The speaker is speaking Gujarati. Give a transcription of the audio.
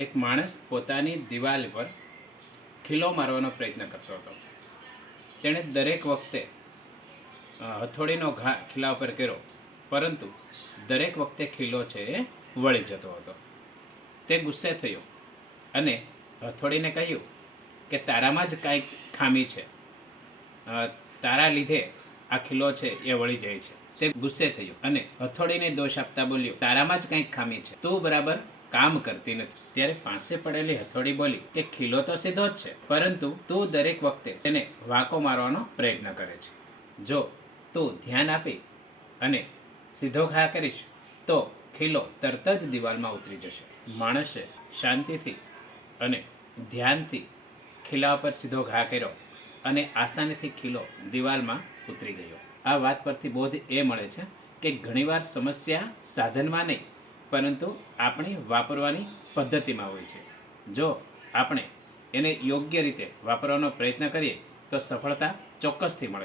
એક માણસ પોતાની દિવાલ પર ખીલો મારવાનો પ્રયત્ન કરતો હતો. તેણે દરેક વખતે હથોડીનો ઘા ખીલા ઉપર કર્યો, પરંતુ દરેક વખતે ખીલો છે એ વળી જતો હતો. તે ગુસ્સે થયો અને હથોડીને કહ્યું કે, તારામાં જ કાંઈક ખામી છે. તારા લીધે આ ખીલો છે એ વળી જાય છે. તે ગુસ્સે થયો અને હથોડીને દોષ આપતા બોલ્યો, તારામાં જ કંઈક ખામી છે. તું બરાબર કામ કરતી નથી. ત્યારે પાસે પડેલી હથોડી બોલી કે ખીલો તો સીધો જ છે, પરંતુ તું દરેક વખતે તેને વાંકો મારવાનો પ્રયત્ન કરે છે. જો તું ધ્યાન આપી અને સીધો ઘા કરીશ, તો ખીલો તરત જ દિવાલમાં ઉતરી જશે. માણસે શાંતિથી અને ધ્યાનથી ખીલા પર સીધો ઘા કર્યો અને આસાનીથી ખીલો દિવાલમાં ઉતરી ગયો. આ વાત પરથી બોધ એ મળે છે કે ઘણીવાર સમસ્યા સાધનમાં નહીં પરંતુ આપણી વાપરવાની પદ્ધતિમાં હોય છે. જો આપણે એને યોગ્ય રીતે વાપરવાનો પ્રયત્ન કરીએ, તો સફળતા ચોક્કસથી મળે